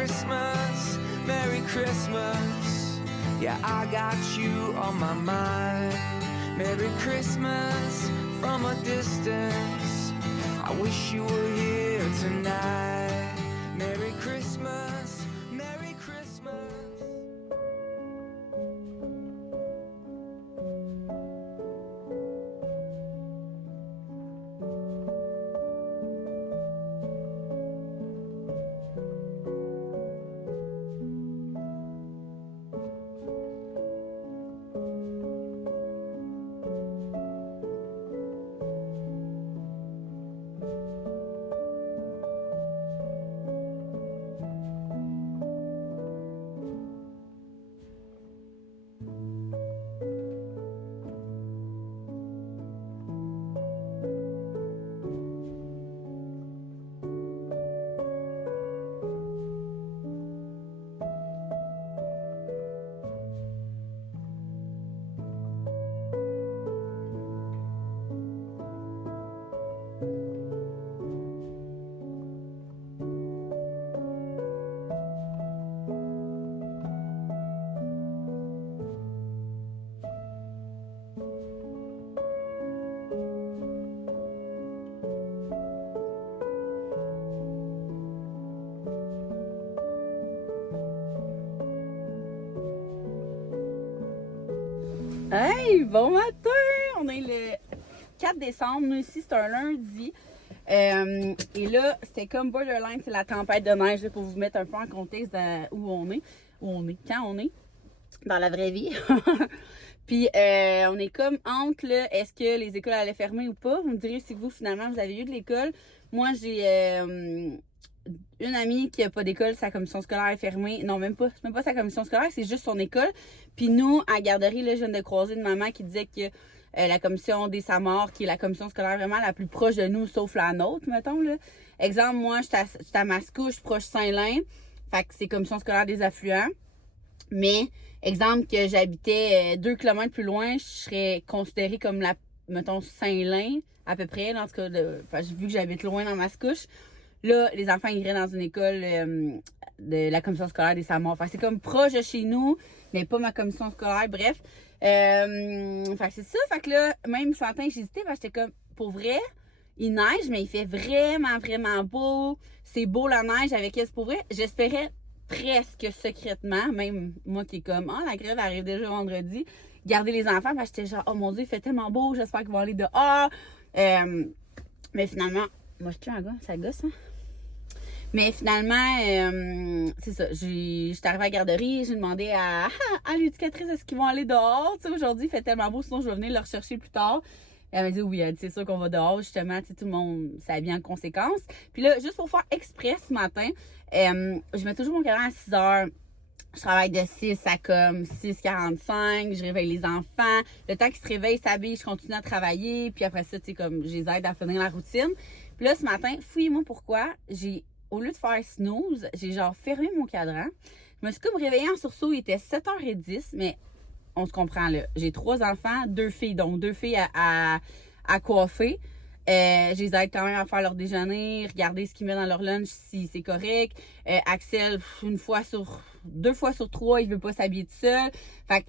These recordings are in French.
Christmas, Merry Christmas. Yeah, I got you on my mind. Merry Christmas from a distance. I wish you were here tonight. Merry Christmas, Merry Christmas. Hey, bon matin! On est le 4 décembre, nous ici c'est un lundi. Et là, c'était comme borderline, c'est la tempête de neige là, pour vous mettre un peu en contexte où on est, quand on est, dans la vraie vie. Puis on est comme entre là, est-ce que les écoles allaient fermer ou pas? Vous me direz si vous finalement vous avez eu de l'école. Moi j'ai une amie qui n'a pas d'école, sa commission scolaire est fermée. Non, même pas sa commission scolaire, c'est juste son école. Puis nous, à la garderie, là, je viens de croiser une maman qui disait que la commission des Samars, qui est la commission scolaire vraiment la plus proche de nous, sauf la nôtre, mettons, là. Exemple, moi, j'étais à Mascouche, proche Saint-Lin. Fait que c'est commission scolaire des affluents. Mais, exemple, que j'habitais 2 km plus loin, je serais considérée comme mettons, Saint-Lin, à peu près. En tout cas, vu que j'habite loin dans Mascouche. Là, les enfants iraient dans une école de la commission scolaire des Samars. Fait que c'est comme proche de chez nous, mais pas ma commission scolaire, bref. Fait que c'est ça. Fait que là, même ce matin, j'hésitais parce que j'étais comme, pour vrai, il neige, mais il fait vraiment, vraiment beau. C'est beau la neige avec elle, pour vrai. J'espérais presque secrètement, même moi qui est comme, la grève arrive déjà vendredi, garder les enfants parce que j'étais genre, oh mon Dieu, il fait tellement beau, j'espère qu'ils vont aller dehors. Mais finalement, moi je tue un gars, ça gosse, hein? Mais finalement, c'est ça. J'étais arrivée à la garderie, j'ai demandé à l'éducatrice est-ce qu'ils vont aller dehors. Tu sais, aujourd'hui, il fait tellement beau, sinon je vais venir le rechercher plus tard. Et elle m'a dit oui, elle dit c'est sûr qu'on va dehors, justement, tu sais, tout le monde s'habille en conséquence. Puis là, juste pour faire exprès ce matin, je mets toujours mon cadran à 6 heures. Je travaille de 6 à comme 6h45, je réveille les enfants. Le temps qu'ils se réveillent, s'habillent, je continue à travailler. Puis après ça, tu sais, comme je les aide à finir la routine. Puis là, ce matin, fouillez-moi pourquoi, au lieu de faire snooze, j'ai genre fermé mon cadran. Je me suis comme réveillée en sursaut, il était 7h10, mais on se comprend là. J'ai 3 enfants, 2 filles, donc 2 filles à coiffer. Je les aide quand même à faire leur déjeuner, regarder ce qu'ils mettent dans leur lunch si c'est correct. Axel, 2 fois sur 3, il veut pas s'habiller tout seul. Fait que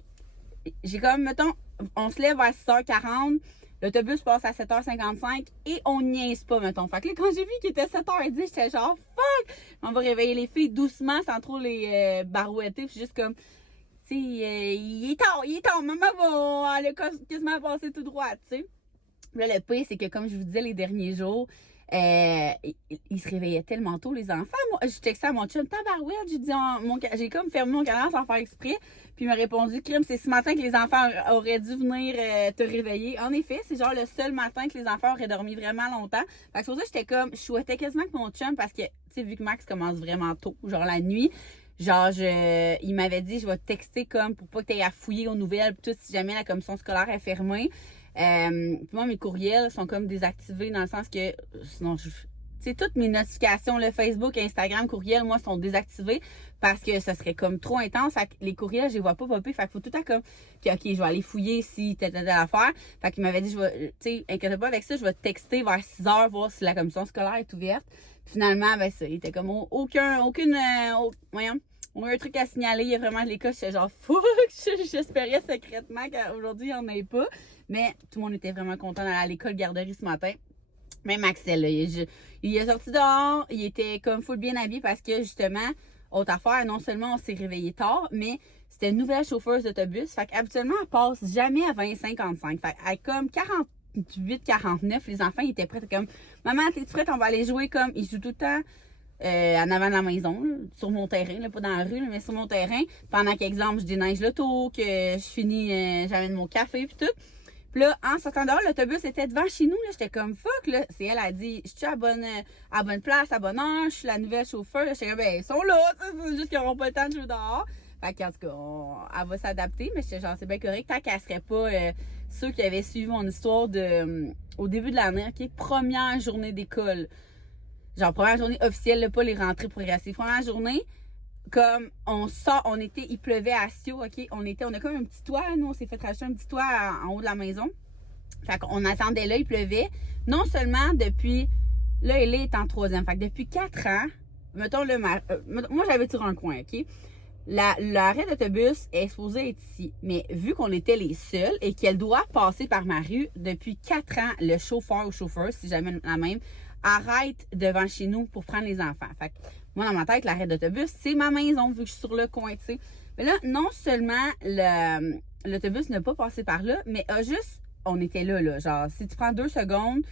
j'ai comme, mettons, on se lève à 6h40. L'autobus passe à 7h55 et on niaise pas, mettons. Fait que là, quand j'ai vu qu'il était 7h10, j'étais genre, fuck! On va réveiller les filles doucement, sans trop les barouetter. Puis juste comme, tu sais, il est tard. Maman elle a quasiment passé tout droit, tu sais. Là, le pire, c'est que comme je vous disais les derniers jours, ils se réveillaient tellement tôt, les enfants. Moi, je textais à mon chum, tabarouette, j'ai comme fermé mon cadran sans faire exprès. Puis il m'a répondu, crime, c'est ce matin que les enfants auraient dû venir te réveiller. En effet, c'est genre le seul matin que les enfants auraient dormi vraiment longtemps. Fait que c'est pour ça que j'étais comme, je souhaitais quasiment que mon chum, parce que, tu sais, vu que Max commence vraiment tôt, genre la nuit, genre, il m'avait dit, je vais te texter comme pour pas que tu aies à fouiller aux nouvelles, pis tout, si jamais la commission scolaire est fermée. Puis moi, mes courriels sont comme désactivés dans le sens que, sinon, tu sais, toutes mes notifications, le Facebook, Instagram, courriel, moi, sont désactivées parce que ça serait comme trop intense. Fait que les courriels, je les vois pas popper. Fait qu'il faut tout à comme, puis OK, je vais aller fouiller si t'as affaire. Fait qu'il m'avait dit, tu sais, inquiète pas avec ça, je vais te texter vers 6 heures, voir si la commission scolaire est ouverte. Finalement, ben ça, il était comme aucun truc à signaler. Il y a vraiment de l'école, j'étais genre fuck, j'espérais secrètement qu'aujourd'hui, il n'y en ait pas. Mais tout le monde était vraiment content d'aller à l'école garderie ce matin. Même Axel, là, il est sorti dehors, il était comme full bien habillé parce que justement, autre affaire, non seulement on s'est réveillé tard, mais c'était une nouvelle chauffeuse d'autobus. Fait qu'habituellement, elle passe jamais à 20h55. Fait qu'à comme 48-49, les enfants ils étaient prêts comme maman, t'es-tu prête? On va aller jouer comme. Ils jouent tout le temps en avant de la maison, là, sur mon terrain, là, pas dans la rue, là, mais sur mon terrain. Pendant qu'exemple, je déneige l'auto, que je finis, j'amène mon café puis tout. Puis là, en sortant dehors, l'autobus était devant chez nous. J'étais comme fuck. Là. C'est elle a dit, je suis à bonne place, à bonne heure, je suis la nouvelle chauffeur. J'étais comme, ben, ils sont là, c'est juste qu'ils n'auront pas le temps de jouer dehors. Fait qu'en tout cas, elle va s'adapter, mais j'étais genre, c'est bien correct. Tant qu'elle serait pas ceux qui avaient suivi mon histoire au début de l'année, OK? Première journée d'école. Genre, première journée officielle, là, pas les rentrées progressives. Première journée, comme il pleuvait à Sio, OK? On a comme un petit toit, nous, on s'est fait racheter un petit toit en haut de la maison. Fait qu'on attendait là, il pleuvait. Non seulement depuis, là, elle est en 3e. Fait que depuis 4 ans, mettons, là, moi, j'avais sur un coin, OK? L'arrêt d'autobus est supposé être ici. Mais vu qu'on était les seuls et qu'elle doit passer par ma rue, depuis 4 ans, le chauffeur ou chauffeuse, si jamais la même, arrête devant chez nous pour prendre les enfants. Fait que moi, dans ma tête, l'arrêt d'autobus, c'est ma maison, vu que je suis sur le coin, tu sais. Mais là, non seulement l'autobus n'a pas passé par là, mais on était là. Genre, si tu prends 2 secondes,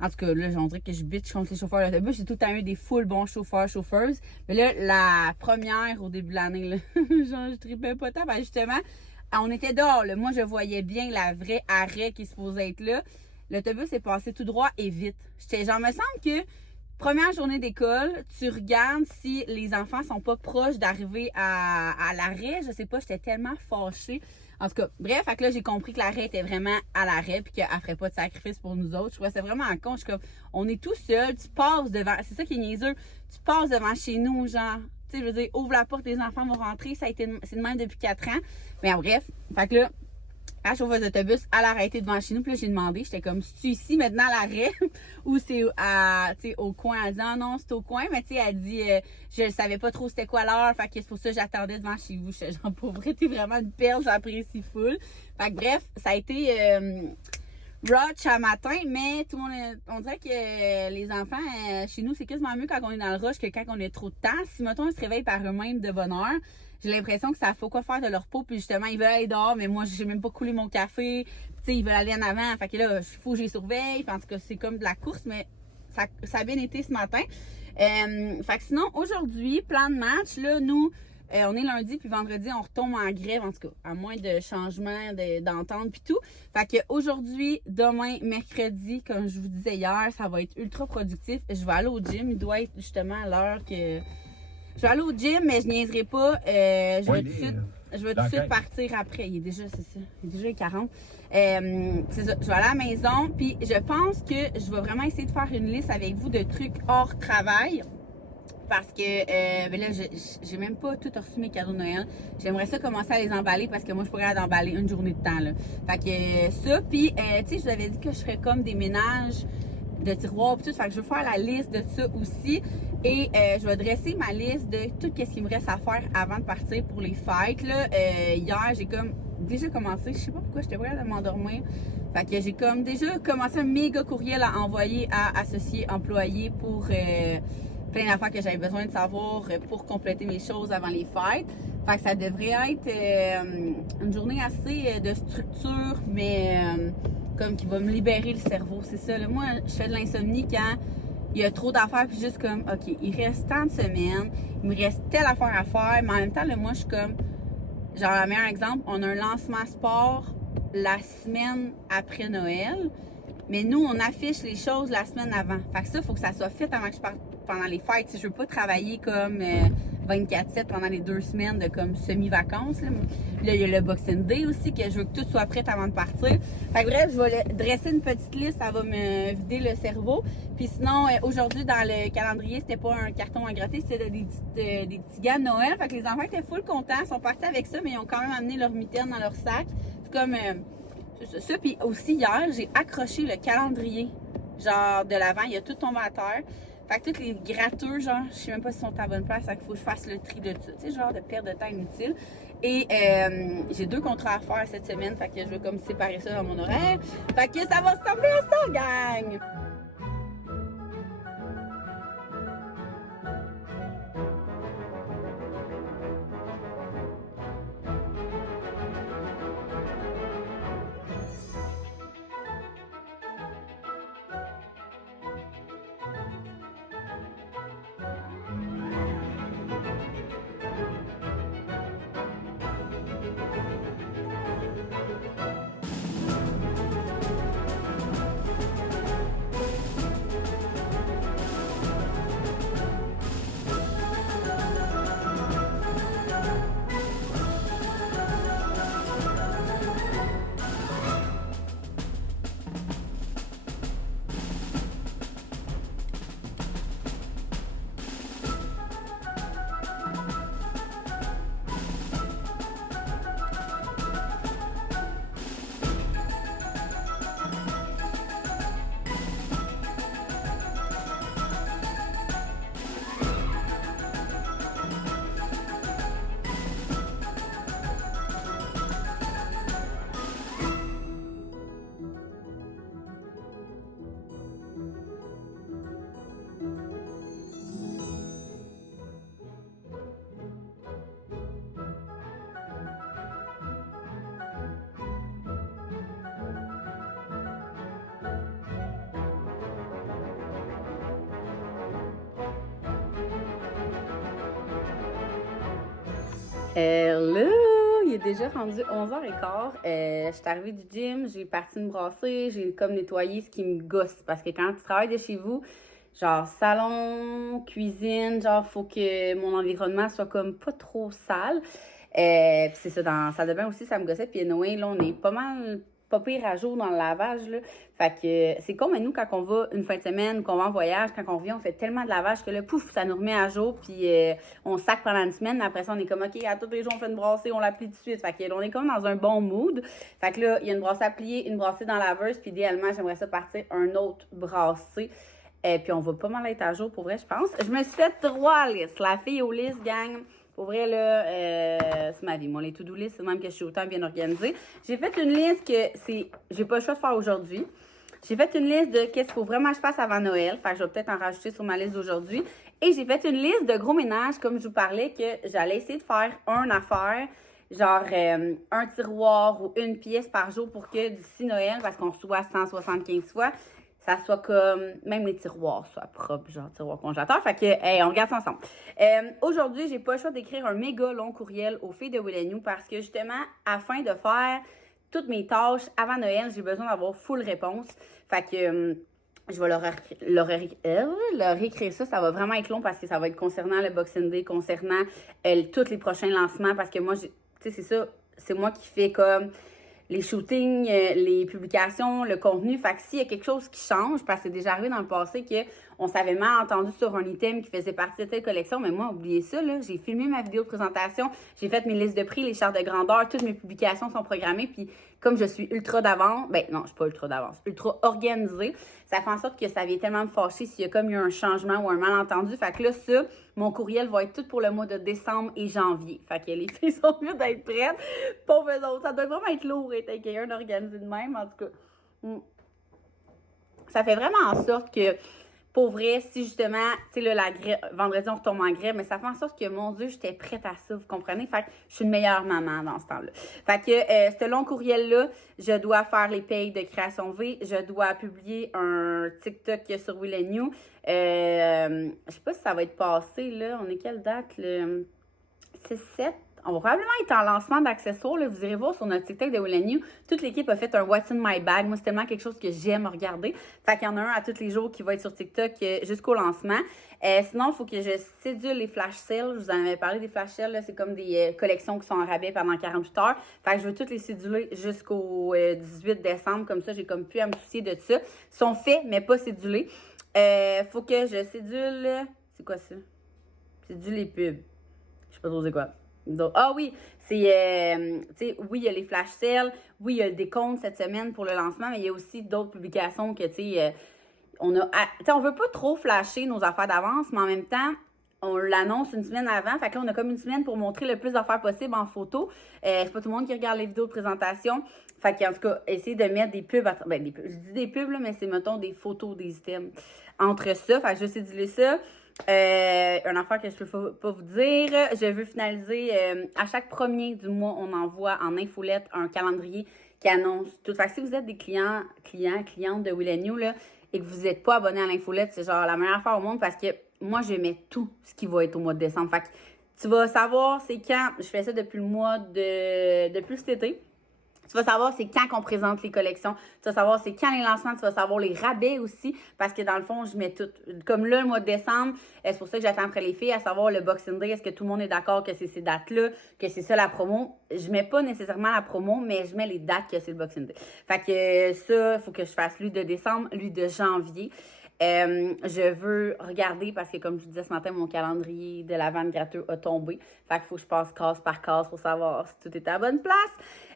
en tout cas, là, on dirait que je bitch contre les chauffeurs d'autobus. J'ai tout le temps eu des full bons chauffeurs, chauffeuses. Mais là, la première, au début de l'année, là, genre, je tripais pas tant. Ben, justement, on était dehors, là. Moi, je voyais bien la vraie arrêt qui est supposé être là. L'autobus est passé tout droit et vite. J'étais genre, me semble que première journée d'école, tu regardes si les enfants sont pas proches d'arriver à l'arrêt. Je sais pas, j'étais tellement fâchée. En tout cas, bref, fait que là, j'ai compris que l'arrêt était vraiment à l'arrêt puis qu'elle ferait pas de sacrifice pour nous autres. Je trouvais ça vraiment con. Je suis comme, on est tout seul, tu passes devant, c'est ça qui est niaiseux, tu passes devant chez nous, genre, tu sais, je veux dire, ouvre la porte, les enfants vont rentrer, c'est de même depuis 4 ans. Mais bref, fait que là, la chauffeuse d'autobus, elle a arrêté devant chez nous. Puis là, j'ai demandé, j'étais comme, c'est-tu ici maintenant à l'arrêt ou c'est au coin? Elle dit, ah non, c'est au coin. Mais tu sais, elle dit, je ne savais pas trop c'était quoi l'heure. Fait que c'est pour ça que j'attendais devant chez vous. J'étais genre, pour vrai, t'es vraiment une perle, j'apprécie full. Fait que bref, ça a été rush à matin, mais tout le monde, on dirait que les enfants, chez nous, c'est quasiment mieux quand on est dans le rush que quand on a trop de temps. Si, mettons, ils se réveillent par eux-mêmes de bonne heure, j'ai l'impression que ça faut quoi faire de leur peau, puis justement, ils veulent aller dehors, mais moi, j'ai même pas coulé mon café, tu sais, ils veulent aller en avant, fait que là, il faut que je les surveille, puis en tout cas, c'est comme de la course, mais ça a bien été ce matin. Fait que sinon, aujourd'hui, plan de match, là, nous, on est lundi, puis vendredi, on retombe en grève, en tout cas, à moins de changements, d'entente, puis tout. Fait que aujourd'hui, demain, mercredi, comme je vous disais hier, ça va être ultra productif. Je vais aller au gym, il doit être justement à l'heure que... Je vais aller au gym, mais je niaiserai pas. Je vais tout de suite partir après. Il est déjà, c'est ça, il est déjà 40. C'est ça, je vais aller à la maison, puis je pense que je vais vraiment essayer de faire une liste avec vous de trucs hors travail. Parce que ben là, j'ai même pas tout reçu mes cadeaux de Noël. J'aimerais ça commencer à les emballer parce que moi, je pourrais emballer une journée de temps. Là. Fait que ça, puis tu sais, je vous avais dit que je ferais comme des ménages de tiroirs et tout. Fait que je vais faire la liste de ça aussi. Et je vais dresser ma liste de tout ce qu'il me reste à faire avant de partir pour les fêtes. Là. Hier, j'ai comme déjà commencé. Je sais pas pourquoi j'étais prête à m'endormir. Fait que j'ai comme déjà commencé un méga courriel à envoyer à associés employés pour plein d'affaires que j'avais besoin de savoir pour compléter mes choses avant les fêtes. Fait que ça devrait être une journée assez de structure, mais comme qui va me libérer le cerveau. C'est ça. Là. Moi, je fais de l'insomnie quand il y a trop d'affaires, puis juste comme, OK, il reste tant de semaines, il me reste telle affaire à faire, mais en même temps, là, moi, je suis comme, genre, le meilleur exemple, on a un lancement sport la semaine après Noël, mais nous, on affiche les choses la semaine avant. Fait que ça, il faut que ça soit fait avant que je parte pendant les fêtes. Si je veux pas travailler comme 24/7 pendant les 2 semaines de comme semi-vacances. Là, il y a le Boxing Day aussi, que je veux que tout soit prêt avant de partir. Fait que bref, je vais dresser une petite liste, ça va me vider le cerveau. Puis sinon, aujourd'hui, dans le calendrier, c'était pas un carton à gratter, c'était des petits gars de Noël. Fait que les enfants étaient full contents, ils sont partis avec ça, mais ils ont quand même amené leur mitaine dans leur sac. C'est comme ça. Puis aussi, hier, j'ai accroché le calendrier, genre de l'avant, il a tout tombé à terre. Fait que tous les gratteux, genre, je sais même pas s'ils sont à bonne place, fait qu'il faut que je fasse le tri de tout, tu sais, genre de perte de temps inutile. Et j'ai 2 contrats à faire cette semaine, fait que je vais comme séparer ça dans mon horaire. Fait que ça va ressembler à ça, gang! Là, il est déjà rendu 11h15. Je suis arrivée du gym, j'ai parti me brasser, j'ai comme nettoyé ce qui me gosse. Parce que quand tu travailles de chez vous, genre salon, cuisine, genre faut que mon environnement soit comme pas trop sale. Puis c'est ça, dans la salle de bain aussi, ça me gossait. Puis anyway, là, on est pas mal pas pire à jour dans le lavage, là. Fait que c'est comme nous, quand on va une fin de semaine, qu'on va en voyage, quand on revient, on fait tellement de lavage que là, pouf, ça nous remet à jour, puis on sac pendant une semaine, mais après ça, on est comme, OK, à tous les jours, on fait une brassée, on la plie tout de suite. Fait que on est comme dans un bon mood. Fait que là, il y a une brassée à plier, une brassée dans la laveuse, puis idéalement, j'aimerais ça partir un autre brassée. Puis on va pas mal être à jour, pour vrai, je pense. Je me suis fait 3 listes. La fille aux listes, gang. Pour vrai, là, c'est ma vie. Moi, les to-do list, c'est même que je suis autant bien organisée. J'ai fait une liste que j'ai pas le choix de faire aujourd'hui. J'ai fait une liste de qu'est-ce qu'il faut vraiment que je fasse avant Noël. Fait que je vais peut-être en rajouter sur ma liste d'aujourd'hui. Et j'ai fait une liste de gros ménages, comme je vous parlais, que j'allais essayer de faire une affaire, genre un tiroir ou une pièce par jour pour que d'ici Noël, parce qu'on reçoit 175 fois, ça soit comme, même les tiroirs soient propres, genre tiroir congélateur. Fait que, hey, on regarde ça ensemble. Aujourd'hui, j'ai pas le choix d'écrire un méga long courriel aux filles de Will & You parce que justement, afin de faire toutes mes tâches avant Noël, j'ai besoin d'avoir full réponse. Fait que je vais leur écrire ça. Ça va vraiment être long parce que ça va être concernant le Boxing Day, concernant tous les prochains lancements. Parce que moi, tu sais, c'est ça, c'est moi qui fais comme les shootings, les publications, le contenu. Fait que s'il y a quelque chose qui change, parce que c'est déjà arrivé dans le passé qu'on s'avait mal entendu sur un item qui faisait partie de telle collection, mais moi, oubliez ça, là, j'ai filmé ma vidéo de présentation, j'ai fait mes listes de prix, les chartes de grandeur, toutes mes publications sont programmées, puis comme je suis ultra d'avance, ben non, je suis pas ultra d'avance, ultra organisée, ça fait en sorte que ça vient tellement me fâcher s'il y a comme eu un changement ou un malentendu. Fait que là, ça, mon courriel va être tout pour le mois de décembre et janvier. Fait que les filles sont mieux d'être prêtes. Pauvres autres, ça doit vraiment être lourd et être quelqu'un d'organisé de même, en tout cas. Ça fait vraiment en sorte que, pour vrai, si justement, tu sais, là, vendredi, on retombe en grève, mais ça fait en sorte que, mon Dieu, j'étais prête à ça, vous comprenez? Fait que je suis une meilleure maman dans ce temps-là. Fait que, ce long courriel-là, je dois faire les payes de création V, je dois publier un TikTok sur Will & You. Je sais pas si ça va être passé, là. On est quelle date, le 6-7? on va probablement être en lancement d'accessoires. Là. Vous irez voir sur notre TikTok de Will & You. Toute l'équipe a fait un What's in my bag. Moi, c'est tellement quelque chose que j'aime regarder. Fait qu'il y en a un à tous les jours qui va être sur TikTok jusqu'au lancement. Sinon, il faut que je sédule les flash sales. Je vous en avais parlé des flash sales. Là. C'est comme des collections qui sont en rabais pendant 48 heures. Fait que je veux toutes les céduler jusqu'au 18 décembre. Comme ça, j'ai comme plus à me soucier de ça. Ils sont faits, mais pas cédulés. Faut que je cédule... C'est quoi ça? Cédule les pubs. Je sais pas trop c'est quoi. Donc, oui, c'est, tu sais, oui, il y a les flash sales, oui, il y a le décompte cette semaine pour le lancement, mais il y a aussi d'autres publications que, tu sais, on veut pas trop flasher nos affaires d'avance, mais en même temps, on l'annonce une semaine avant, fait que là, on a comme une semaine pour montrer le plus d'affaires possible en photo. C'est pas tout le monde qui regarde les vidéos de présentation, fait qu'en tout cas, essayer de mettre des pubs, des pubs, je dis des pubs, là, mais c'est, mettons, des photos, des items entre ça, fait que je vais céduler ça. Une affaire que je peux pas vous dire. Je veux finaliser à chaque premier du mois, on envoie en infolette un calendrier qui annonce tout. Fait que si vous êtes des clientes de Will & You là, et que vous n'êtes pas abonné à l'infolette, c'est genre la meilleure affaire au monde parce que moi, je mets tout ce qui va être au mois de décembre. Fait que tu vas savoir c'est quand. Je fais ça depuis le mois depuis cet été. Tu vas savoir c'est quand qu'on présente les collections. Tu vas savoir c'est quand les lancements. Tu vas savoir les rabais aussi. Parce que dans le fond, je mets tout. Comme là, le mois de décembre, c'est pour ça que j'attends après les filles, à savoir le Boxing Day. Est-ce que tout le monde est d'accord que c'est ces dates-là, que c'est ça la promo? Je mets pas nécessairement la promo, mais je mets les dates que c'est le Boxing Day. Fait que ça, il faut que je fasse lui de décembre, lui de janvier. Je veux regarder parce que comme je vous disais ce matin, mon calendrier de la vente gratuite a tombé. Fait qu'il faut que je passe case par case pour savoir si tout est à la bonne place.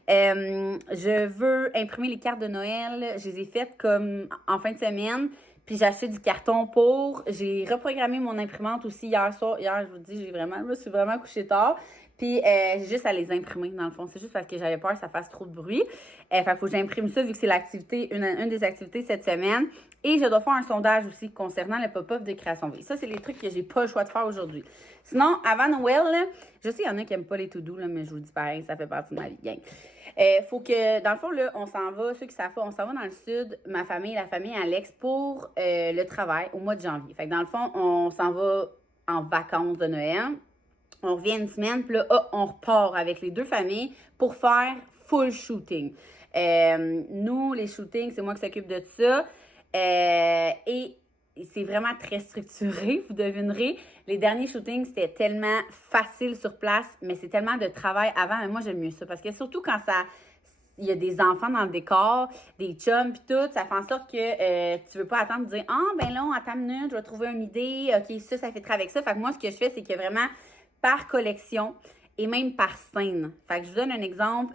Je veux imprimer les cartes de Noël. Je les ai faites comme en fin de semaine. Puis j'ai acheté du carton pour. J'ai reprogrammé mon imprimante aussi hier soir. Hier, je vous dis, je me suis vraiment couchée tard. Puis j'ai juste à les imprimer, dans le fond. C'est juste parce que j'avais peur que ça fasse trop de bruit. Fait qu'il faut que j'imprime ça vu que c'est l'activité, une des activités cette semaine. Et je dois faire un sondage aussi concernant le pop-up de Création V. Ça, c'est les trucs que j'ai pas le choix de faire aujourd'hui. Sinon, avant Noël, là, je sais qu'il y en a qui n'aiment pas les to-do, là, mais je vous le dis pareil, ça fait partie de ma vie, gang. Faut que, dans le fond, là, on s'en va, ceux qui savent pas, on s'en va dans le sud, ma famille, la famille Alex, pour le travail au mois de janvier. Fait que dans le fond, on s'en va en vacances de Noël. On revient une semaine, puis là, on repart avec les deux familles pour faire full shooting. Nous, les shootings, c'est moi qui s'occupe de ça. Et c'est vraiment très structuré, vous devinerez. Les derniers shootings, c'était tellement facile sur place, mais c'est tellement de travail avant. Mais moi, j'aime mieux ça parce que surtout quand il y a des enfants dans le décor, des chums pis tout, ça fait en sorte que tu veux pas attendre de dire « Ah, ben là, attends une minute, je vais trouver une idée. OK, ça fait très avec ça. » Fait que moi, ce que je fais, c'est que vraiment, par collection et même par scène. Fait que je vous donne un exemple.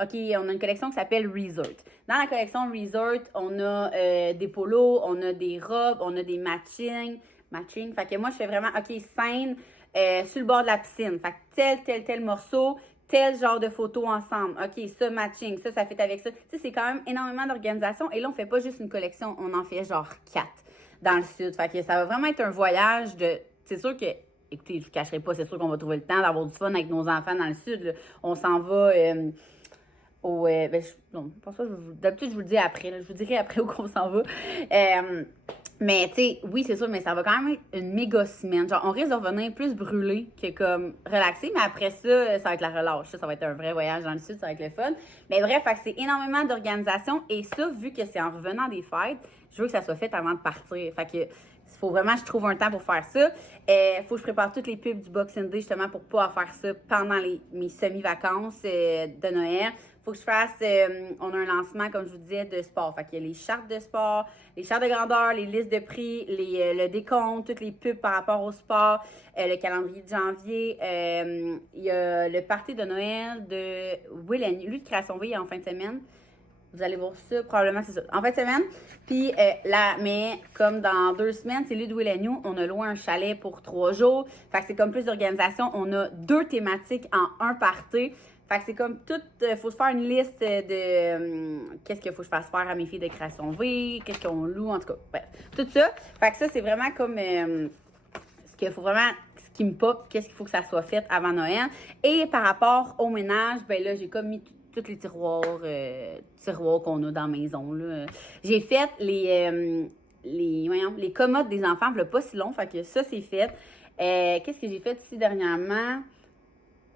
OK, on a une collection qui s'appelle Resort. Dans la collection Resort, on a des polos, on a des robes, on a des matching. Fait que moi, je fais vraiment, OK, scène sur le bord de la piscine. Fait que tel morceau, tel genre de photos ensemble. OK, ça, matching, ça fait avec ça. Tu sais, c'est quand même énormément d'organisation. Et là, on fait pas juste une collection, on en fait genre 4 dans le sud. Fait que ça va vraiment être un voyage de... C'est sûr que... Écoutez, je ne vous cacherai pas, c'est sûr qu'on va trouver le temps d'avoir du fun avec nos enfants dans le sud. Là. On s'en va non, je pense pas, d'habitude, je vous le dis après. Là, je vous dirai après où qu'on s'en va. Mais, tu sais, oui, c'est sûr, mais ça va quand même être une méga semaine. Genre, on risque de revenir plus brûlé que comme relaxé. Mais après ça, ça va être la relâche. Ça va être un vrai voyage dans le sud, ça va être le fun. Mais bref, fait que c'est énormément d'organisation. Et ça, vu que c'est en revenant des fêtes, je veux que ça soit fait avant de partir. Fait que... Il faut vraiment que je trouve un temps pour faire ça. Il faut que je prépare toutes les pubs du Boxing Day justement pour pouvoir faire ça pendant mes semi-vacances de Noël. Il faut que je fasse, on a un lancement, comme je vous disais, de sport. Fait qu'il y a les chartes de sport, les chartes de grandeur, les listes de prix, le décompte, toutes les pubs par rapport au sport, le calendrier de janvier. Il y a le party de Noël de Will & You, lui de Création V, en fin de semaine. Vous allez voir ça, probablement c'est ça. En fin de semaine. Puis là, mais comme dans 2 semaines, c'est lui de Will & You. On a loué un chalet pour 3 jours. Fait que c'est comme plus d'organisation. On a 2 thématiques en un party. Fait que c'est comme tout. Faut se faire une liste de qu'est-ce qu'il faut que je fasse faire à mes filles de Création V, qu'est-ce qu'on loue, en tout cas. Bref, tout ça. Fait que ça, c'est vraiment comme ce qu'il faut vraiment. Ce qui me pop, qu'est-ce qu'il faut que ça soit fait avant Noël. Et par rapport au ménage, ben là, j'ai comme mis tous les tiroirs qu'on a dans la maison. Là. J'ai fait les commodes des enfants, il pas si long, fait que ça, c'est fait. Qu'est-ce que j'ai fait ici dernièrement?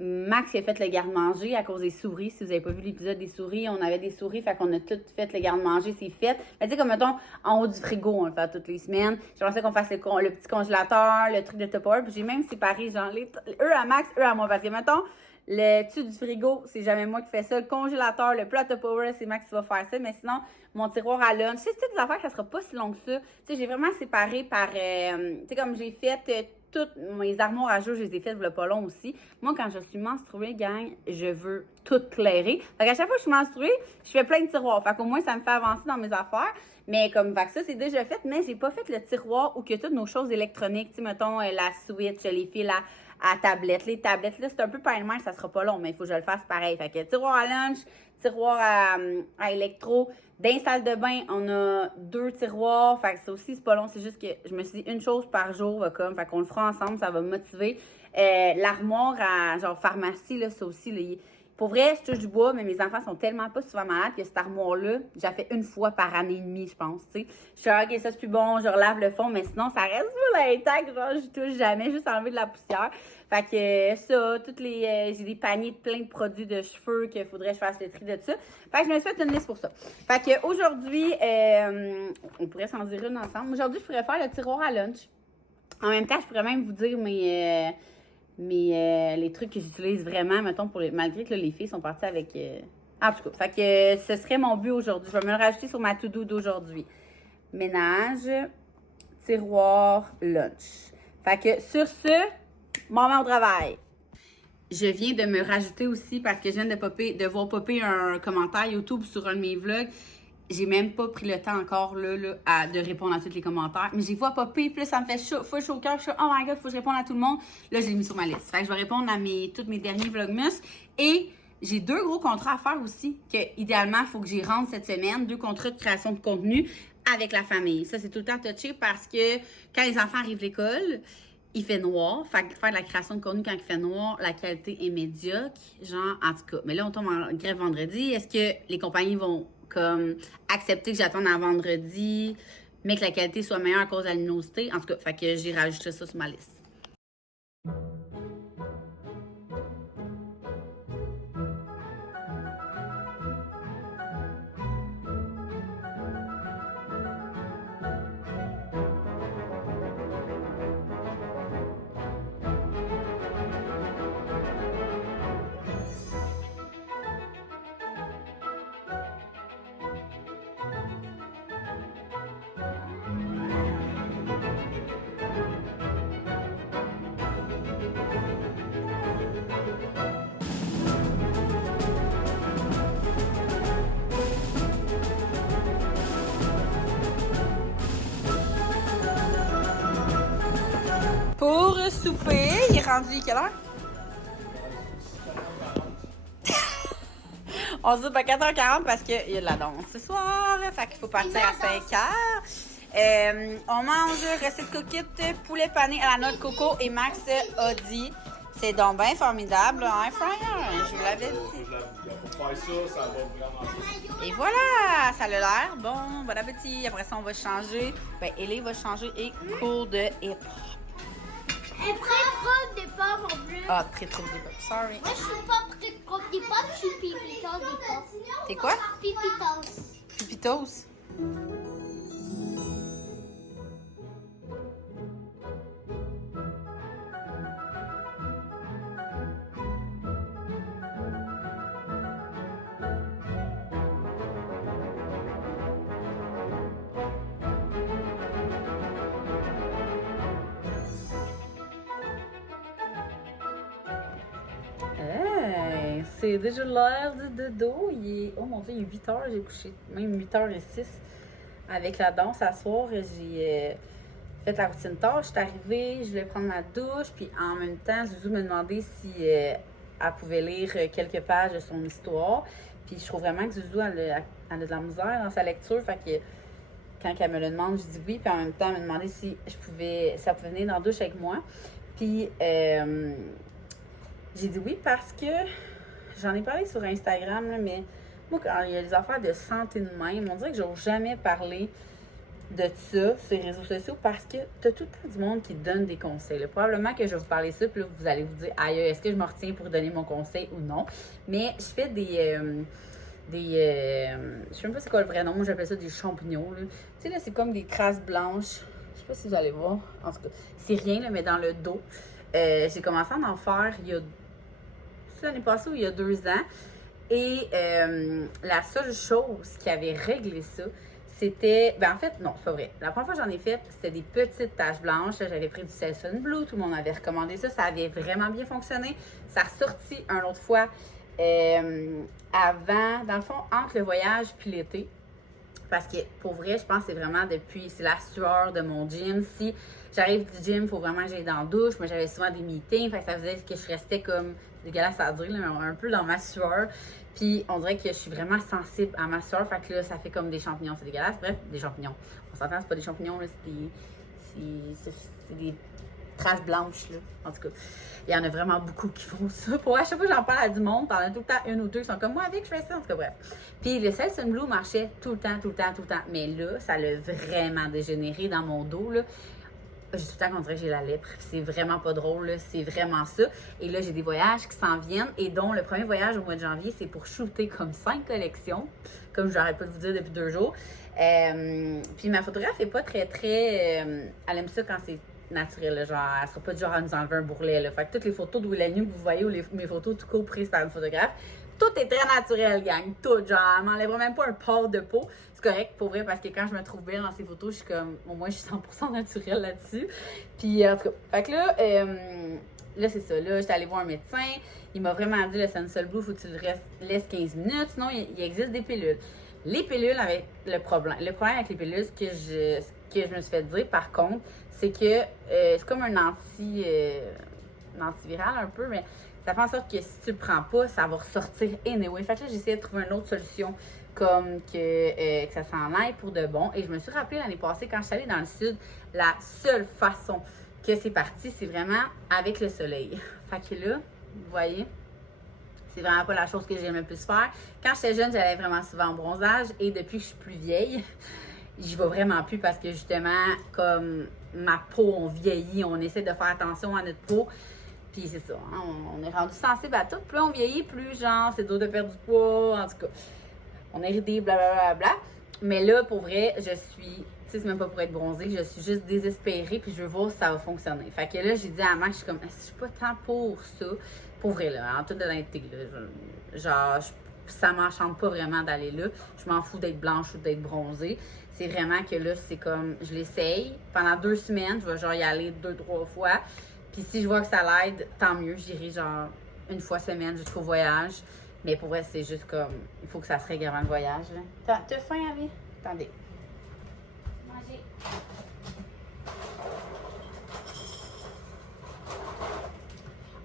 Max il a fait le garde-manger à cause des souris. Si vous n'avez pas vu l'épisode des souris, on avait des souris, fait qu'on a tout fait le garde-manger, c'est fait. Mais tu sais, comme mettons, en haut du frigo, on le fait toutes les semaines. J'aimerais ça qu'on fasse le petit congélateur, le truc de Tupperware. Puis j'ai même séparé, genre, eux à Max, eux à moi. Parce que mettons, le dessus du frigo, c'est jamais moi qui fais ça. Le congélateur, le plat Tupperware, c'est Max qui va faire ça. Mais sinon, mon tiroir à lunch, c'est des affaires, ça sera pas si long que ça. Tu sais, j'ai vraiment séparé par, tu sais, comme j'ai fait toutes mes armoires à jeux, je les ai faites, pas long aussi. Moi, quand je suis menstruée, gang, je veux tout clairer. Fait qu'à chaque fois que je suis menstruée, je fais plein de tiroirs. Fait qu'au moins, ça me fait avancer dans mes affaires. Mais comme, fait que ça, c'est déjà fait. Mais j'ai pas fait le tiroir où il y a toutes nos choses électroniques. Tu sais, mettons, la Switch, les fils à tablette. Les tablettes, là, c'est un peu pain-de-main, ça sera pas long, mais il faut que je le fasse pareil. Fait que tiroir à lunch, tiroir à électro. Dans les salles de bain, on a 2 tiroirs. Fait que ça aussi, c'est pas long. C'est juste que je me suis dit une chose par jour, comme. Fait qu'on le fera ensemble, ça va me motiver. L'armoire à genre pharmacie, là, ça aussi, là, pour vrai, je touche du bois, mais mes enfants sont tellement pas souvent malades que cette armoire-là, j'ai fait une fois par année et demie, je pense, tu sais. Je suis OK, ça c'est plus bon, je relave le fond, mais sinon, ça reste full intact, genre, je touche jamais, juste enlever de la poussière. Fait que ça, j'ai des paniers plein de produits de cheveux qu'il faudrait que je fasse le tri de ça. Fait que je me suis fait une liste pour ça. Fait que aujourd'hui, on pourrait s'en dire une ensemble. Aujourd'hui, je pourrais faire le tiroir à lunch. En même temps, je pourrais même vous dire les trucs que j'utilise vraiment, mettons, malgré que là, les filles sont parties avec... En tout cas, fait que ce serait mon but aujourd'hui. Je vais me le rajouter sur ma to-do d'aujourd'hui. Ménage, tiroir, lunch. Fait que sur ce, moment au travail. Je viens de me rajouter aussi parce que je viens de voir popper un commentaire YouTube sur un de mes vlogs. J'ai même pas pris le temps encore là, de répondre à tous les commentaires. Mais j'ai vu popper, puis là, ça me fait chaud au cœur. Je suis oh my god, faut que je réponde à tout le monde. Là, je l'ai mis sur ma liste. Fait que je vais répondre à tous mes derniers vlogmas. Et j'ai 2 gros contrats à faire aussi, que idéalement, il faut que j'y rentre cette semaine. 2 contrats de création de contenu avec la famille. Ça, c'est tout le temps touché parce que quand les enfants arrivent à l'école, il fait noir. Fait que faire de la création de contenu quand il fait noir, la qualité est médiocre. Genre, en tout cas. Mais là, on tombe en grève vendredi. Est-ce que les compagnies vont comme accepter que j'attende à vendredi, mais que la qualité soit meilleure à cause de la luminosité? En tout cas, fait que j'ai rajouté ça sur ma liste. Pour souper, il est rendu quelle heure? On se dit pas 4h40 parce qu'il y a de la danse ce soir. Fait qu'il faut partir à 5h. On mange recette coquette, poulet pané à la noix de coco et Max a dit c'est donc bien formidable, hein, frère? Je vous l'avais dit. Pour faire ça, ça va vraiment bien. Et voilà, ça a l'air bon. Bon appétit. Après ça, on va changer. Ben, Ellie va changer et cours de hip-hop. Elle très propre des pommes en plus. Ah, très trop de hip-hop. Sorry. Moi, je suis pas très propre des pommes, je suis pipitos des pommes. T'es quoi? Pipitos. Pupitos. Hey, c'est déjà l'heure du dodo. Oh mon dieu, il est 8h, j'ai couché même 8h06 avec la danse à soir. J'ai fait la routine tard, je suis arrivée, je voulais prendre ma douche, puis en même temps, Zouzou me demandait si elle pouvait lire quelques pages de son histoire. Puis je trouve vraiment que Zouzou elle a de la misère dans sa lecture, fait que quand elle me le demande, je dis oui, puis en même temps, elle me demandait si ça pouvait venir dans la douche avec moi. Puis j'ai dit oui parce que j'en ai parlé sur Instagram, là, mais moi, quand il y a des affaires de santé de même, on dirait que j'ose jamais parler de ça sur les réseaux sociaux parce que t'as tout le temps du monde qui te donne des conseils. Là. Probablement que je vais vous parler de ça, puis là, vous allez vous dire, aïe, est-ce que je me retiens pour donner mon conseil ou non? Mais je fais je sais même pas c'est quoi le vrai nom, moi j'appelle ça des champignons. Là. Tu sais, là, c'est comme des crasses blanches. Je sais pas si vous allez voir. En tout cas, c'est rien, là, mais dans le dos. J'ai commencé à en faire il y a. C'est l'année passée ou il y a 2 ans. Et la seule chose qui avait réglé ça, c'était. Ben en fait, non, c'est pas vrai. La première fois que j'en ai fait, c'était des petites taches blanches. J'avais pris du Selsun Blue, tout le monde m'avait recommandé ça. Ça avait vraiment bien fonctionné. Ça a ressorti une autre fois avant, dans le fond, entre le voyage puis l'été. Parce que pour vrai, je pense que c'est vraiment depuis, c'est la sueur de mon gym. Si j'arrive du gym, il faut vraiment que j'aille dans la douche. Moi, j'avais souvent des meetings, fait que ça faisait que je restais comme, dégueulasse à dire, là, mais un peu dans ma sueur. Puis on dirait que je suis vraiment sensible à ma sueur, fait que là, ça fait comme des champignons, c'est dégueulasse. Bref, des champignons. On s'entend, c'est pas des champignons, là, c'est des traces blanches, là. En tout cas, il y en a vraiment beaucoup qui font ça. Pour à chaque fois que j'en parle à du monde, pendant tout le temps, une ou deux qui sont comme moi avec, je fais ça. En tout cas, bref. Puis le Selsun Blue marchait tout le temps. Mais là, ça l'a vraiment dégénéré dans mon dos, là. J'ai tout le temps qu'on dirait que j'ai la lèpre. C'est vraiment pas drôle, là. C'est vraiment ça. Et là, j'ai des voyages qui s'en viennent. Et dont le premier voyage au mois de janvier, c'est pour shooter comme 5 collections. Comme je n'arrête pas de vous dire depuis 2 jours. Puis ma photographe est pas très. Elle aime ça quand c'est naturel. Là, genre, elle sera pas du genre à nous enlever un bourrelet. Là. Fait que toutes les photos de Will que vous voyez ou mes photos tout court prises par une photographe, tout est très naturel, gang. Tout. Genre, elle m'enlèvera même pas un port de peau. C'est correct pour vrai parce que quand je me trouve belle dans ces photos, je suis comme, au moins, je suis 100% naturelle là-dessus. Puis, en tout cas, fait que là, c'est ça. Là, j'étais allée voir un médecin. Il m'a vraiment dit, le Sensul Blue, faut que tu le laisses 15 minutes. Sinon, il existe des pilules. Les pilules avec le problème avec les pilules, ce que je me suis fait dire, par contre, c'est que c'est comme un antiviral un peu, mais ça fait en sorte que si tu le prends pas, ça va ressortir anyway. Fait que là, j'ai essayé de trouver une autre solution comme que ça s'en aille pour de bon. Et je me suis rappelé l'année passée, quand je suis allée dans le sud, la seule façon que c'est parti, c'est vraiment avec le soleil. Fait que là, vous voyez, c'est vraiment pas la chose que j'aime le plus faire. Quand j'étais jeune, j'allais vraiment souvent en bronzage et depuis que je suis plus vieille, j'y vais vraiment plus parce que justement, comme ma peau, on vieillit, on essaie de faire attention à notre peau. Puis c'est ça, hein, on est rendu sensible à tout. Plus on vieillit, plus genre, c'est dur de perdre du poids, en tout cas. On est ridé, blablabla. Mais là, pour vrai, je suis, tu sais, c'est même pas pour être bronzée, je suis juste désespérée, puis je veux voir si ça va fonctionner. Fait que là, j'ai dit à Max, je suis comme, je suis pas tant pour ça. Pour vrai, là, en toute honnêteté, là, genre, ça m'enchante pas vraiment d'aller là. Je m'en fous d'être blanche ou d'être bronzée. C'est vraiment que là, c'est comme, je l'essaye. Pendant 2 semaines, je vais genre y aller 2-3 fois. Puis si je vois que ça l'aide, tant mieux. J'irai genre 1 fois semaine jusqu'au voyage. Mais pour vrai, c'est juste comme, il faut que ça se règle avant le voyage. T'as faim, Abby? Attendez. Manger.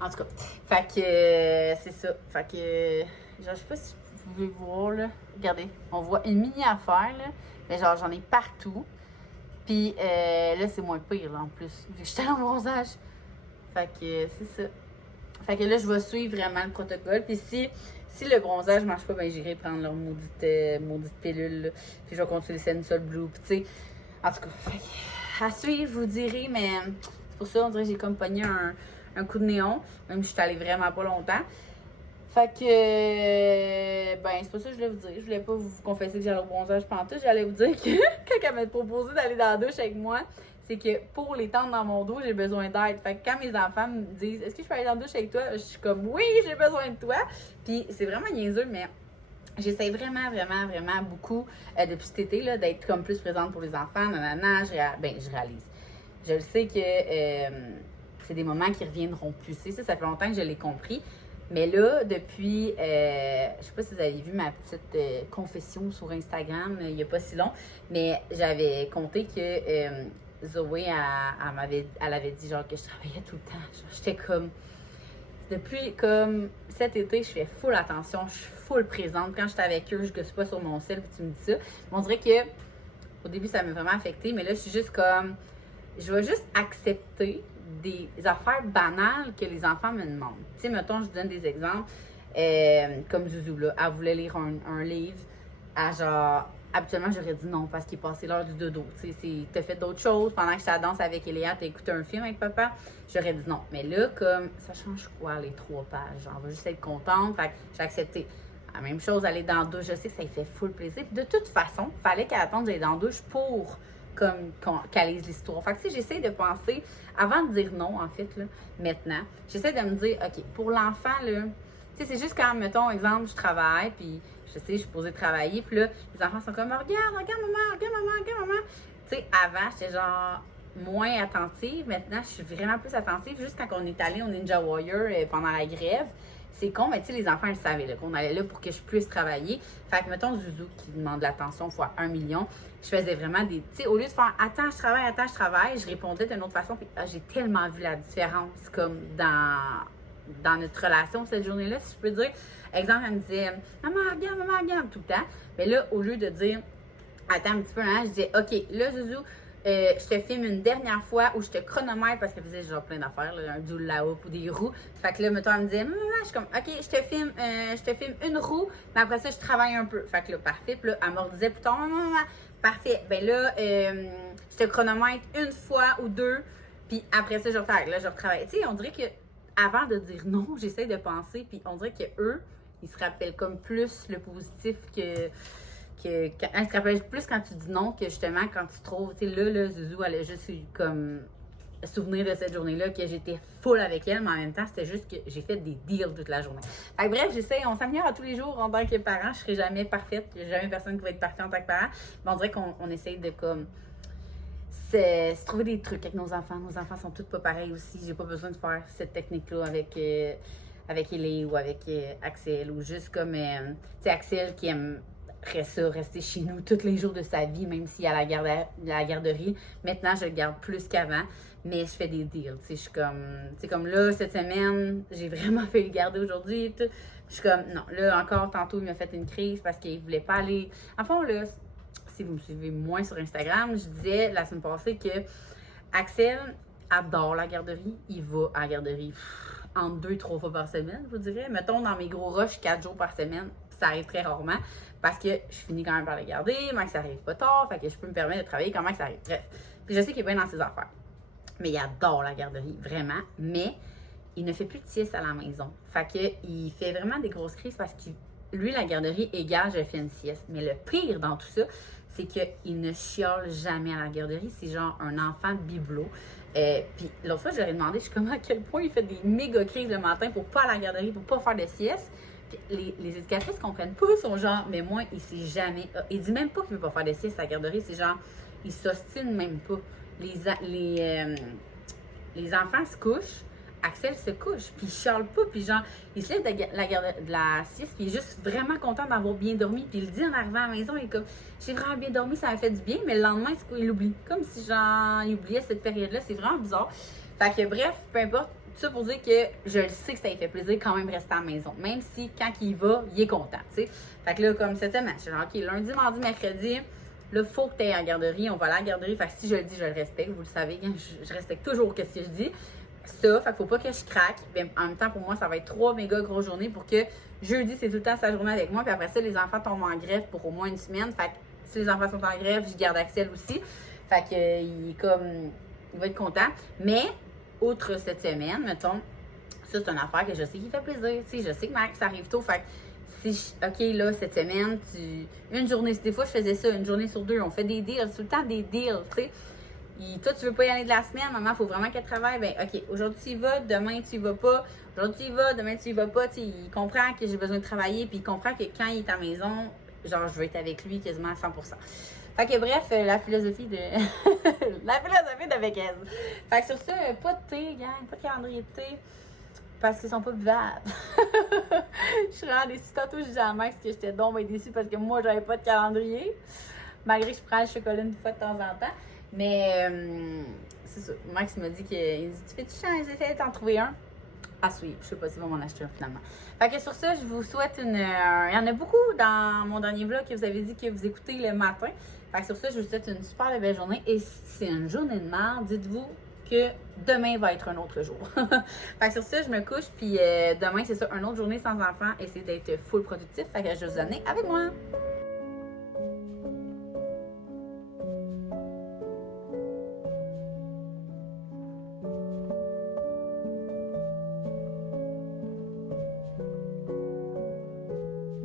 En tout cas, fait que c'est ça. Fait que, genre, je sais pas si vous pouvez voir, là. Regardez, on voit une mini affaire, là. Mais genre, j'en ai partout. Puis là, c'est moins pire, là, en plus. Vu que j'étais en bronzage. Fait que c'est ça. Fait que là, je vais suivre vraiment le protocole. Puis si le bronzage marche pas, ben j'irai prendre leur maudite pilule, là. Puis je vais continuer le Sensul Blue. Puis tu sais, en tout cas, à suivre, je vous dirai. Mais c'est pour ça, on dirait que j'ai comme pogné un coup de néon. Même si je suis allée vraiment pas longtemps. Fait que, ben, c'est pas ça que je voulais vous dire. Je voulais pas vous confesser que j'allais au bronzage pantoute. J'allais vous dire que quand elle m'a proposé d'aller dans la douche avec moi, c'est que pour les tendre dans mon dos, j'ai besoin d'aide. Fait que quand mes enfants me disent « Est-ce que je peux aller dans la douche avec toi? » Je suis comme « Oui, j'ai besoin de toi! » Puis c'est vraiment niaiseux, mais j'essaie vraiment beaucoup depuis cet été là, d'être comme plus présente pour les enfants. Nanana, je réalise. Je le sais que c'est des moments qui reviendront plus. Ça fait longtemps que je l'ai compris. Mais là, depuis, je sais pas si vous avez vu ma petite confession sur Instagram il n'y a pas si long, mais j'avais compté que Zoé, elle avait dit genre que je travaillais tout le temps. J'étais comme, depuis comme cet été, je fais full attention, je suis full présente. Quand j'étais avec eux, je gosse pas sur mon sel, puis tu me dis ça. Mais on dirait que, au début, ça m'a vraiment affectée, mais là, je suis juste comme, je vais juste accepter des affaires banales que les enfants me demandent. Tu sais, mettons, je vous donne des exemples. Comme Zouzou, là, elle voulait lire un livre à genre habituellement, j'aurais dit non parce qu'il est passé l'heure du dodo. Tu sais, t'as fait d'autres choses pendant que j'étais à la danse avec Eléa, t'as écouté un film avec papa. J'aurais dit non. Mais là, comme ça change quoi, les 3 pages? Genre, on va juste être contente. Fait que j'ai accepté. La même chose, aller dans la douche. Je sais que ça lui fait full plaisir. Puis de toute façon, fallait qu'elle attende d'aller dans la douche pour qu'elle lise l'histoire. Fait que tu sais, j'essaie de penser, avant de dire non, en fait, là, maintenant, j'essaie de me dire, OK, pour l'enfant, là, tu sais, c'est juste quand, mettons, exemple, je travaille, puis je sais, je suis posée travailler, puis là, les enfants sont comme, regarde maman. Tu sais, avant, j'étais genre moins attentive. Maintenant, je suis vraiment plus attentive. Juste quand on est allé au Ninja Warrior pendant la grève, c'est con, mais tu sais, les enfants, ils savaient là, qu'on allait là pour que je puisse travailler. Fait que, mettons, Zouzou qui demande l'attention fois 1 million, je faisais vraiment des. Tu sais, au lieu de faire attends, je travaille, je répondais d'une autre façon. Puis j'ai tellement vu la différence, comme dans notre relation cette journée-là, si je peux dire. Exemple, elle me disait maman, regarde, tout le temps. Mais là, au lieu de dire attends un petit peu, hein, je disais OK, là, Zouzou, je te filme une dernière fois où je te chronomètre parce qu'elle faisait genre plein d'affaires, là, un doule là-haut ou des roues. Fait que là, mettons, elle me disait, maman, je suis comme, OK, je te filme une roue, mais après ça, je travaille un peu. Fait que là, parfait. Puis là, elle me redisait plus tard, maman, parfait. Ben là, je te chronomètre une fois ou 2, puis après ça, je retravaille. Là, je retravaille. Tu sais, on dirait que avant de dire non, j'essaie de penser, puis on dirait que eux, ils se rappellent comme plus le positif que elle se rappelle plus quand tu dis non que justement quand tu trouves, tu sais, là, Zouzou, elle a juste eu comme souvenir de cette journée-là que j'étais full avec elle, mais en même temps, c'était juste que j'ai fait des deals toute la journée. Fait que bref, j'essaie, on s'améliore à tous les jours en tant que parent. Je serai jamais parfaite, il n'y a jamais personne qui va être parfait en tant que parent, mais on dirait qu'on essaye de comme se trouver des trucs avec nos enfants. Nos enfants sont tous pas pareils aussi. J'ai pas besoin de faire cette technique-là avec Ellie ou avec Axel, ou juste comme, tu sais, Axel qui aime rester chez nous tous les jours de sa vie, même s'il y a la garderie. Maintenant, je le garde plus qu'avant, mais je fais des deals. Je suis comme, tu sais, comme là, cette semaine, j'ai vraiment fait le garder aujourd'hui. Je suis comme, non, là, encore, tantôt, il m'a fait une crise parce qu'il voulait pas aller. En fond, là, si vous me suivez moins sur Instagram, je disais la semaine passée que Axel adore la garderie. Il va à la garderie entre 2-3 fois par semaine, je vous dirais. Mettons, dans mes gros rushs, 4 jours par semaine, ça arrive très rarement parce que je finis quand même par les garder, Max ça arrive pas tard, fait que je peux me permettre de travailler quand Max ça arrive. Bref. Puis je sais qu'il est bien dans ses affaires. Mais il adore la garderie, vraiment. Mais il ne fait plus de sieste à la maison. Fait que il fait vraiment des grosses crises parce que lui, la garderie égale, je fais une sieste. Mais le pire dans tout ça, c'est qu'il ne chiale jamais à la garderie. C'est genre un enfant bibelot. Puis l'autre fois, je leur ai demandé, je suis comme à quel point il fait des méga crises le matin pour pas aller à la garderie, pour pas faire de sieste. Les éducatrices comprennent pas, sont genre, mais moi, il sait jamais. Il dit même pas qu'il veut pas faire de sieste à la garderie, c'est genre, il s'ostine même pas. Les enfants se couchent, Axel se couche, puis il chiale pas, puis genre, il se lève de la sieste, puis il est juste vraiment content d'avoir bien dormi, puis il le dit en arrivant à la maison, il est comme, j'ai vraiment bien dormi, ça m'a fait du bien, mais le lendemain, c'est quoi, il oublie. Comme si genre, il oubliait cette période-là, c'est vraiment bizarre. Fait que bref, peu importe. Tout ça pour dire que je le sais que ça lui fait plaisir quand même rester à la maison. Même si quand il va, il est content, tu sais. Fait que là, comme cette semaine, je suis genre, OK, lundi, mardi, mercredi, là, faut que tu ailles à la garderie. On va aller à la garderie. Fait que si je le dis, je le respecte. Vous le savez, je respecte toujours ce que je dis. Ça, fait qu'il faut pas que je craque. Mais en même temps, pour moi, ça va être 3 méga grosses journées pour que jeudi, c'est tout le temps sa journée avec moi. Puis après ça, les enfants tombent en grève pour au moins une semaine. Fait que si les enfants sont en grève, je garde Axel aussi. Fait que il va être content. Mais, outre cette semaine, mettons, ça, c'est une affaire que je sais qui fait plaisir. Tu sais, je sais que Max arrive tôt. Fait que OK, là, cette semaine, une journée, des fois, je faisais ça, une journée sur 2. On fait des deals, tout le temps des deals, tu sais. Toi, tu veux pas y aller de la semaine, maman, il faut vraiment qu'elle travaille. Ben, OK, aujourd'hui, tu y vas, demain, tu y vas pas. Aujourd'hui, tu y vas, demain, tu y vas pas. Tu sais, il comprend que j'ai besoin de travailler, puis il comprend que quand il est à la maison, genre, je veux être avec lui quasiment à 100%. Fait que bref, la philosophie de Bécaise. Fait que sur ça, pas de thé, gang, pas de calendrier de thé. Parce qu'ils sont pas buvables. Je suis vraiment déçue. Tantôt, je disais à Max que j'étais donc bien déçue parce que moi, j'avais pas de calendrier. Malgré que je prends le chocolat une fois de temps en temps. Mais c'est ça. Max m'a dit qu'il dit, tu fais-tu changer, essayer d'en trouver un? À suivre. Je sais pas s'il va m'en acheter un finalement. Fait que sur ça, je vous souhaite il y en a beaucoup dans mon dernier vlog que vous avez dit que vous écoutez le matin. Fait que sur ça, je vous souhaite une super belle journée. Et si c'est une journée de merde, dites-vous que demain va être un autre jour. Fait que sur ça, je me couche. Puis demain, c'est ça, une autre journée sans enfant. Essayez d'être full productif. Fait que je vais vous donner avec moi.